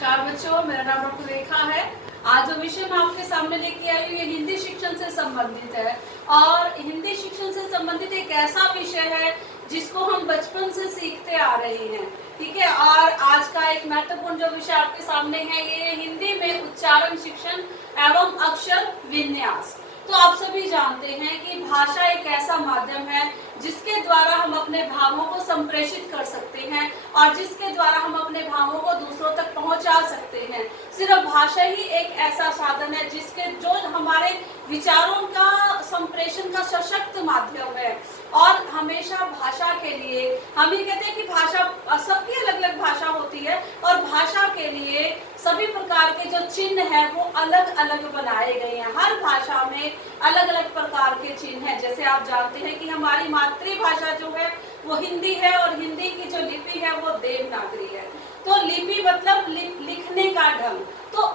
नमस्कार बच्चों, मेरा नाम डॉक्टर रेखा है। आज जो विषय मैं आपके सामने लेके आई हूँ ये हिंदी शिक्षण से संबंधित है। और हिंदी शिक्षण से संबंधित एक ऐसा विषय है जिसको हम बचपन से सीखते आ रहे हैं, ठीक है। और आज का एक महत्वपूर्ण जो विषय आपके सामने है ये हिंदी में उच्चारण शिक्षण एवं अक्षर विन्यास। तो आप सभी जानते हैं कि भाषा एक ऐसा माध्यम है जिसके द्वारा हम अपने भावों को संप्रेषित कर सकते हैं और जिसके द्वारा हम अपने भावों को दूसरों तक पहुंचा सकते हैं। सिर्फ भाषा ही एक ऐसा साधन है जिसके जो हमारे विचारों का संप्रेषण का सशक्त माध्यम है। और हमेशा भाषा के लिए हम ये कहते हैं कि भाषा सबकी अलग अलग भाषा होती है और भाषा के लिए सभी प्रकार के जो चिन्ह है वो अलग अलग बनाए गए हैं। हर भाषा में अलग अलग प्रकार के चिन्ह हैं। जैसे आप जानते हैं कि हमारी मातृभाषा जो है वो हिंदी है और हिंदी की जो लिपि है वो देवनागरी है। तो लिपि मतलब लिखने का ढंग। तो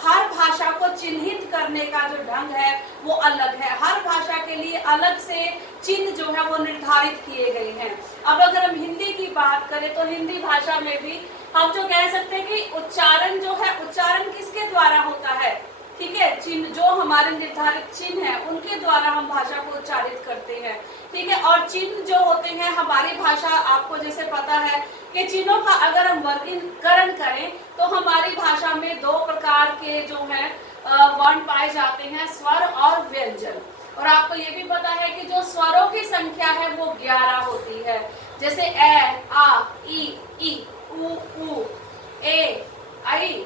हर भाषा को चिन्हित करने का जो ढंग है वो अलग है। हर भाषा के लिए अलग से चिन्ह जो है वो निर्धारित किए गए हैं। अब अगर हम हिंदी की बात करें तो हिंदी भाषा में भी हम जो कह सकते हैं कि उच्चारण जो है, उच्चारण किसके द्वारा होता है, ठीक है। चिन्ह जो हमारे निर्धारित चिन्ह है उनके द्वारा हम भाषा को उच्चारित करते हैं, ठीक है। और चिन्ह जो होते हैं हमारी भाषा, आपको जैसे पता है कि चिन्हों का अगर हम वर्गीकरण करें तो हमारी भाषा में दो प्रकार के जो है वर्ण पाए जाते हैं, स्वर और व्यंजन। और आपको ये भी पता है कि जो स्वरों की संख्या है वो 11 होती है। जैसे ए, आ, ई, उ, ए, आई,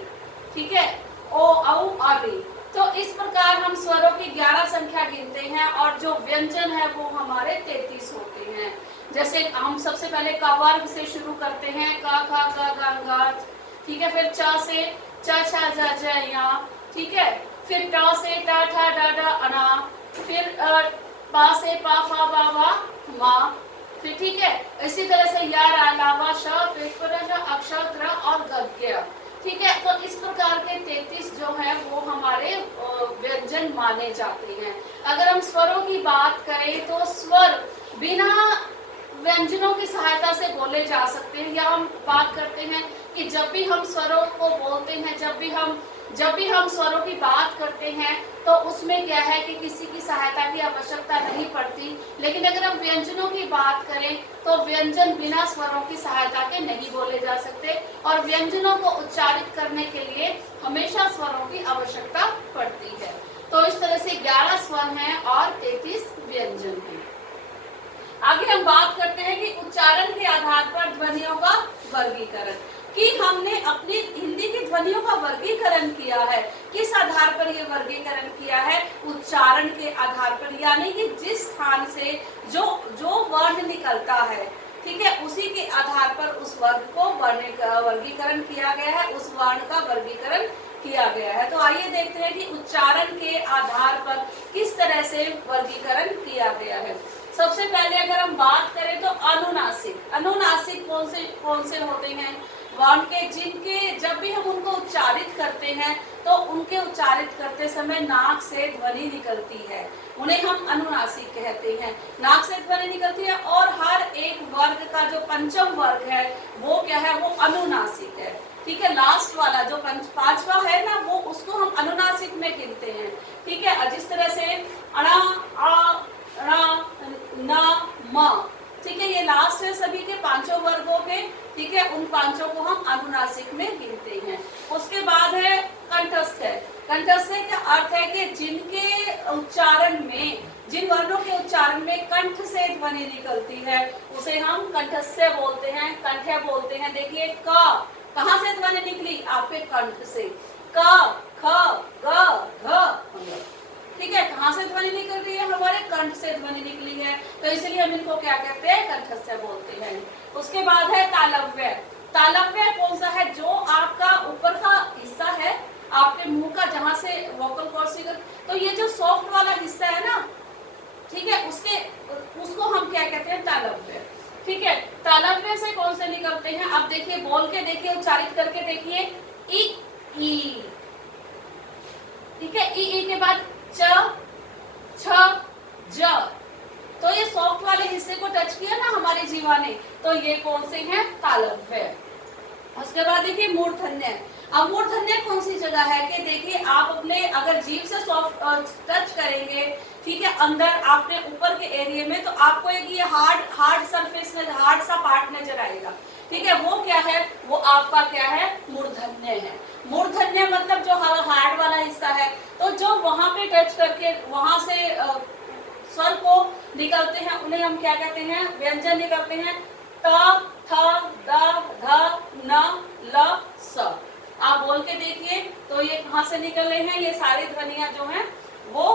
ठीक है, ओ, औ, अरी। तो इस प्रकार हम स्वरों की 11 संख्या गिनते हैं और जो व्यंजन है वो हमारे 33 होते हैं। जैसे हम सबसे पहले क वर्ग से शुरू करते हैं, क, ख, ग, घ, घ, ठीक है। फिर च से च, छ, ज, ज, या, ठीक है। फिर ट से ट, ठ, ड, ढ, अना। फिर प से प, फ, ब, भ, म। फिर ठीक है, इसी तरह से या, रा, ला, वा, श, अक्षर, द्र और गद्य, ठीक है। तो इस प्रकार के 33 जो है वो हमारे व्यंजन माने जाते हैं। अगर हम स्वरों की बात करें तो स्वर बिना व्यंजनों की सहायता से बोले जा सकते हैं। या हम बात करते हैं कि जब भी हम स्वरों को बोलते हैं, जब भी हम स्वरों की बात करते हैं तो उसमें क्या है कि किसी की सहायता की आवश्यकता नहीं पड़ती। लेकिन अगर हम व्यंजनों की बात करें तो व्यंजन बिना स्वरों की सहायता के नहीं बोले जा सकते और व्यंजनों को उच्चारित करने के लिए हमेशा स्वरों की आवश्यकता पड़ती है। तो इस तरह से 11 स्वर हैं और 33 व्यंजन हैं। आगे हम बात करते हैं कि उच्चारण के आधार पर ध्वनियों का वर्गीकरण, कि हमने अपनी हिंदी की ध्वनियों का वर्गीकरण किया है। किस आधार पर ये वर्गीकरण किया है? उच्चारण के आधार पर, यानी कि जिस स्थान से जो वर्ण निकलता है, ठीक है, उसी के आधार पर उस वर्ग को वर्गीकरण किया गया है, उस वर्ण का वर्गीकरण किया गया है। तो आइए देखते हैं कि उच्चारण के आधार पर किस तरह से वर्गीकरण किया गया है। सबसे पहले अगर हम बात करें तो अनुनासिक कौन से होते हैं? वर्ण के जिनके जब भी हम उनको उच्चारित करते हैं तो उनके उच्चारित करते समय नाक से ध्वनि निकलती है, उन्हें हम अनुनासिक कहते हैं। नाक से ध्वनि निकलती है और हर एक वर्ग का जो पंचम वर्ग है वो क्या है? वो अनुनासिक है, ठीक है। लास्ट वाला जो पांचवा है ना वो उसको हम अनुनासिक में गिनते हैं, ठीक है। जिस तरह से अणा, आ, रा, ना, म, ठीक है, ये लास्ट है सभी के पांचों वर्गों के, ठीक है। उन पांचों को हम अनुनासिक में गिनते हैं। उसके बाद है कंठस्थ। कंठस्थ का अर्थ है कि जिनके उच्चारण में, जिन वर्णों के उच्चारण में कंठ से ध्वनि निकलती है उसे हम कंठस्थ बोलते हैं, कंठ बोलते हैं। देखिए क कहाँ से ध्वनि निकली? आपके कंठ से। क, ख, ग, घ, ठीक है, कहाँ से ध्वनि निकल रही है? हमारे कंठ से ध्वनि निकली है, तो इसलिए हम इनको क्या कहते हैं? कंठस्थ बोलते हैं। उसके बाद है तालव्य। तालव्य कौन सा है? जो आपका ऊपर का हिस्सा है आपके मुंह का, जहाँ से वोकल कॉर्ड, तो ये जो सॉफ्ट वाला हिस्सा है ना, ठीक है, उसको हम क्या कहते हैं? तालव्य, ठीक है। तालव्य से कौन से निकलते हैं? अब देखिए, बोल के देखिए, उच्चारित करके देखिए। ई, ठीक है, ई के बाद च, छ, ज। तो ये सॉफ्ट वाले हिस्से को टच किया ना हमारी जीवा ने, तो ये कौन से हैं? तालव्य। उसके बाद देखिए मूर्धन्य। अब मूर्धन्य कौन सी जगह है कि देखिए आप अपने अगर जीभ से सॉफ्ट टच करेंगे, ठीक है, अंदर आपने ऊपर के एरिया में, तो आपको एक ये हार्ड सरफेस में हार्ड सा पार्ट नजर आएगा, ठीक है, वो क्या है, वो आपका क्या है, मूर्धन्य है। मूर्धन्य मतलब जो हार्ड वाला हिस्सा है, तो जो वहां पे टच करके वहां से स्वर को निकलते हैं उन्हें हम क्या कहते हैं, व्यंजन निकलते हैं, त, थ, द, ध, न, ल, स। आप बोल के देखिए तो ये कहां से निकल रहे हैं, ये सारी ध्वनियां जो हैं वो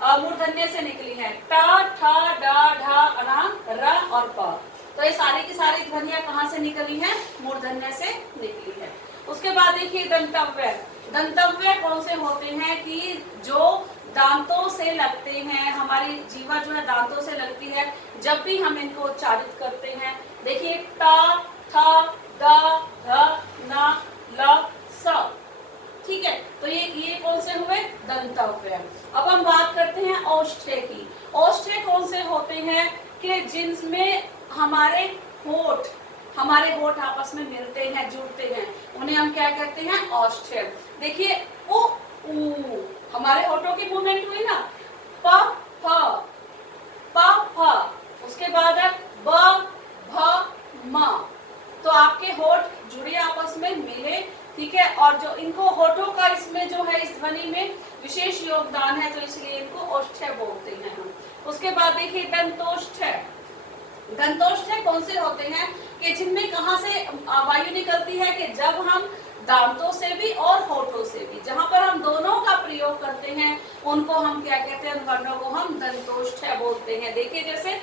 मूर्धन्य से निकली हैं, ट, ठ, ड, ढ, ण, र और प। तो ये सारी की सारी ध्वनियां कहां से निकली हैं, मूर्धन्य से निकली है। उसके बाद देखिए दंतव्य। दंतव्य कौन से होते हैं कि जो दांतों से लगते हैं, हमारी जीवा जो है दांतों से लगती है जब भी हम इनको उच्चारित करते हैं। देखिए ट, थ, द, ध, न, ल, स, ठीक है, तो ये कौन से हुए, दंतव्य। अब हम बात करते हैं औष्ठ्य की। औष्ठ्य कौन से होते हैं कि जिनमें हमारे होठ आपस में मिलते हैं, जुड़ते हैं, उन्हें हम क्या कहते हैं, औष्ठ्य। देखिए उ, ऊ, हमारे होठों की मूवमेंट हुई ना, प, फ, प, फ, उसके बाद है ब, भ, म, तो आपके होठ जुड़े आपस में मिले, ठीक है, और जो इनको होठों का इसमें जो है इस ध्वनि में विशेष योगदान है, तो इसलिए इनको औष्ठ्य बोलते हैं हम। उसके बाद देखिए दंतोष्ठ्य। दंतोष्ठ्य कौन से होते हैं कि जिनमें कहां से वायु निकलती है कि जब हम दांतों से भी और होठों से भी, जहां पर हम दोनों का प्रयोग करते हैं उनको हम क्या कहते हैं, वर्णों को हम दंतोष्ठ्य बोलते हैं। देखिए जैसे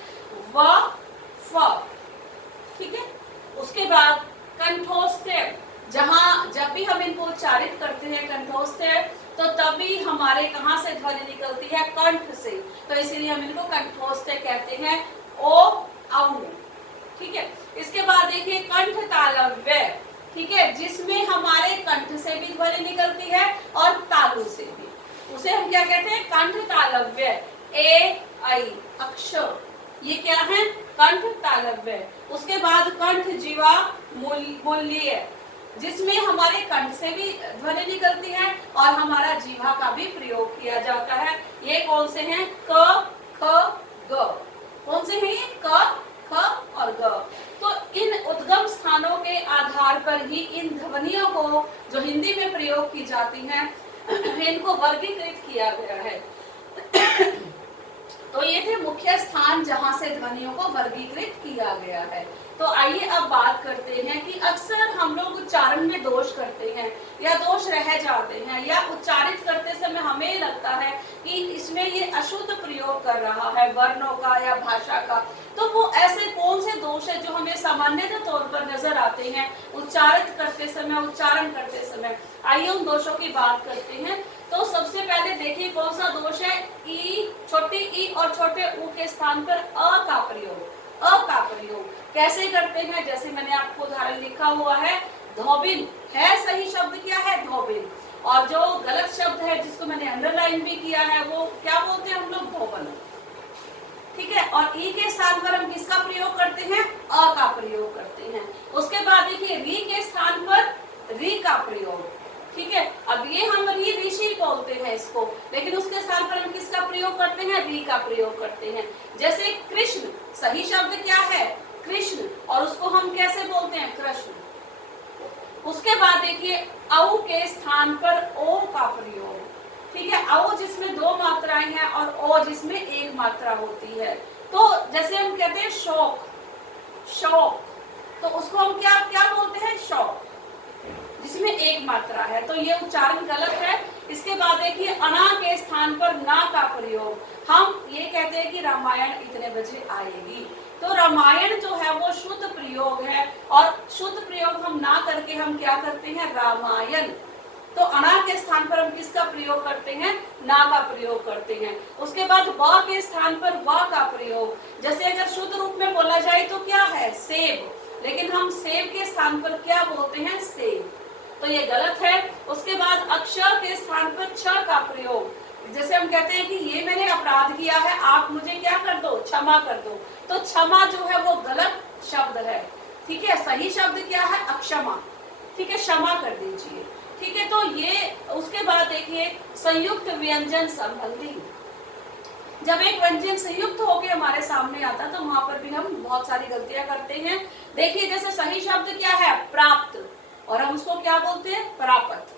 व, फ, ठीक है। उसके बाद कंठोष्ठ्य, जहां जब भी हम इनको उच्चारित करते हैं कंठोष्ठ्य, तो तभी हमारे कहां से ध्वनि निकलती है, कंठ से, तो इसीलिए हम इनको कंठोष्ठ्य कहते हैं, ओ, औ, ठीक है। इसके बाद देखिए कंठ तालव्य, ठीक है, जिसमें हमारे कंठ से भी ध्वनि निकलती है और तालु से भी, उसे हम क्या कहते हैं, कंठ तालव्य। ए, आई अक्षर, ये क्या है, कंठ तालव्य। उसके बाद कंठ जीवा मूल्य, जिसमें हमारे कंठ से भी ध्वनि निकलती है और हमारा जीवा का भी प्रयोग किया जाता है। ये कौन से हैं, क, ख, ग, कौन से हैं, क, ख और ग। तो इन उद्गम स्थानों के आधार पर ही इन ध्वनियों को जो हिंदी में प्रयोग की जाती हैं इनको वर्गीकृत किया गया है। तो ये थे मुख्य स्थान जहां से ध्वनियों को वर्गीकृत किया गया है। तो आइए अब बात करते हैं कि अक्सर हम लोग उच्चारण में दोष करते हैं या दोष रह जाते हैं, या उच्चारित करते समय हमें लगता है कि इसमें ये अशुद्ध प्रयोग कर रहा है वर्णों का या भाषा का। तो वो ऐसे कौन से दोष है जो हमें सामान्यतः तौर पर नजर आते हैं उच्चारित करते समय, उच्चारण करते समय? आइए उन दोषों की बात करते हैं। तो सबसे पहले देखिए कौन सा दोष है, ई, छोटी ई और छोटे ऊ के स्थान पर अ का प्रयोग। अ का प्रयोग कैसे करते हैं, जैसे मैंने आपको उदाहरण लिखा हुआ है, धोबिन है, सही शब्द क्या है, धोबिन, और जो गलत शब्द है जिसको मैंने अंडरलाइन भी किया है वो क्या बोलते हैं हम लोग, धोबन, ठीक है। और ई के स्थान पर हम किसका प्रयोग करते हैं, अ का प्रयोग करते हैं। उसके बाद देखिए री के स्थान पर री का प्रयोग, ठीक है। अब ये हम ऋषि बोलते हैं इसको, लेकिन उसके स्थान पर हम किसका प्रयोग करते हैं, री का प्रयोग करते हैं। जैसे कृष्ण, सही शब्द क्या है, कृष्ण, और उसको हम कैसे बोलते हैं, कृष्ण। उसके बाद देखिए औ के स्थान पर ओ का प्रयोग, ठीक है। औ जिसमें दो मात्राएं हैं और ओ जिसमें एक मात्रा होती है। तो जैसे हम कहते हैं शौक, शौक, तो उसको हम क्या क्या बोलते हैं, शौक, जिसमें एक मात्रा है, तो ये उच्चारण गलत है। इसके बाद देखिए अना के स्थान पर ना का प्रयोग, हम ये कहते हैं कि रामायण इतने बजे आएगी, तो रामायण जो है वो शुद्ध प्रयोग है, और शुद्ध प्रयोग हम ना करके हम क्या करते हैं, रामायण। तो अना के स्थान पर हम किसका प्रयोग करते हैं, ना का प्रयोग करते हैं। उसके बाद व के स्थान पर व का प्रयोग, जैसे अगर शुद्ध रूप में बोला जाए तो क्या है, सेब, लेकिन हम सेब के स्थान पर क्या बोलते हैं, सेब, तो ये गलत है। उसके बाद अक्षर के स्थान पर छ का प्रयोग, जैसे हम कहते हैं कि ये मैंने अपराध किया है, आप मुझे क्या कर दो, क्षमा कर दो, तो क्षमा जो है वो गलत शब्द है, ठीक है। सही शब्द क्या है, अक्षमा, ठीक है, क्षमा कर दीजिए। ठीक है, तो ये उसके बाद देखिए संयुक्त व्यंजन संबंधी, जब एक व्यंजन संयुक्त होकर हमारे सामने आता है तो वहां पर भी हम बहुत सारी गलतियां करते हैं। देखिए जैसे सही शब्द क्या है, प्राप्त, और हम उसको क्या बोलते हैं, प्राप्त।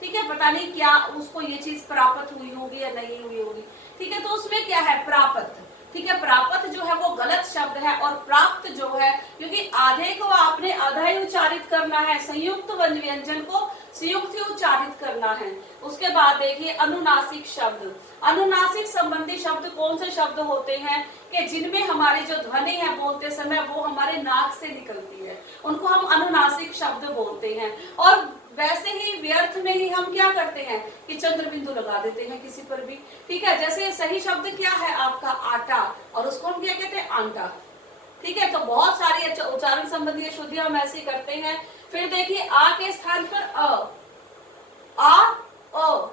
ठीक है, पता नहीं क्या उसको ये चीज प्राप्त हुई होगी या नहीं हुई होगी। ठीक है, तो उसमें क्या है, प्राप्त। ठीक है, प्राप्त जो है वो गलत शब्द है, और प्राप्त जो है, क्योंकि आधे को आपने आधा ही उच्चारित करना है, संयुक्त व्यंजन को संयुक्त ही उच्चारित करना है। उसके बाद देखिए अनुनासिक शब्द। अनुनासिक संबंधी शब्द कौन से शब्द होते हैं कि जिनमें हमारी जो ध्वनि है बोलते समय वो हमारे नाक से निकलती है, उनको हम अनुनासिक शब्द बोलते हैं। और वैसे ही व्यर्थ में ही हम क्या करते हैं कि चंद्र बिंदु लगा देते हैं किसी पर भी। ठीक है, जैसे सही शब्द क्या है आपका, आटा, और उसको हम क्या कहते हैं, आंटा। ठीक है, तो बहुत सारी उच्चारण संबंधी अशुद्धियां हम ऐसे करते हैं। फिर देखिए आ के स्थान पर आ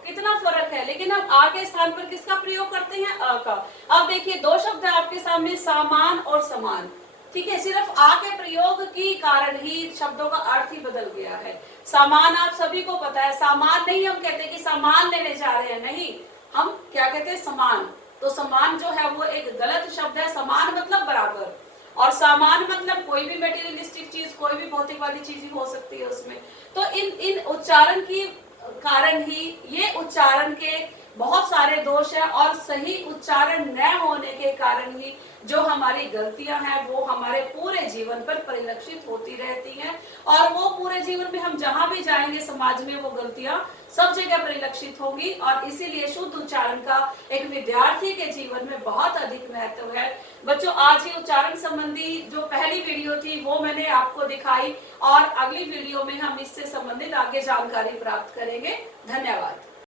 कितना फर्क है, लेकिन हम आ के स्थान पर किसका प्रयोग करते हैं, अ का। अब देखिए दो शब्द है आपके सामने, सामान और समान। ठीक है, सिर्फ आ के प्रयोग की कारण ही शब्दों का अर्थ ही बदल गया है। सामान आप सभी को पता है, सामान नहीं हम कहते कि सामान लेने जा रहे हैं, नहीं, हम क्या कहते हैं, समान। तो समान जो है वो एक गलत शब्द है। समान मतलब बराबर, और सामान मतलब कोई भी मटेरियलिस्टिक चीज, कोई भी भौतिकवादी चीज हो सकती है उसमें। तो इन उच्चारण की कारण ही ये उच्चारण के बहुत सारे दोष हैं, और सही उच्चारण न होने के कारण ही जो हमारी गलतियां हैं वो हमारे पूरे जीवन पर परिलक्षित होती रहती हैं। और वो पूरे जीवन में हम जहां भी जाएंगे समाज में वो गलतियां सब जगह परिलक्षित होंगी। और इसीलिए शुद्ध उच्चारण का एक विद्यार्थी के जीवन में बहुत अधिक महत्व है। बच्चों आज ही उच्चारण संबंधी जो पहली वीडियो थी वो मैंने आपको दिखाई, और अगली वीडियो में हम इससे संबंधित आगे जानकारी प्राप्त करेंगे। धन्यवाद।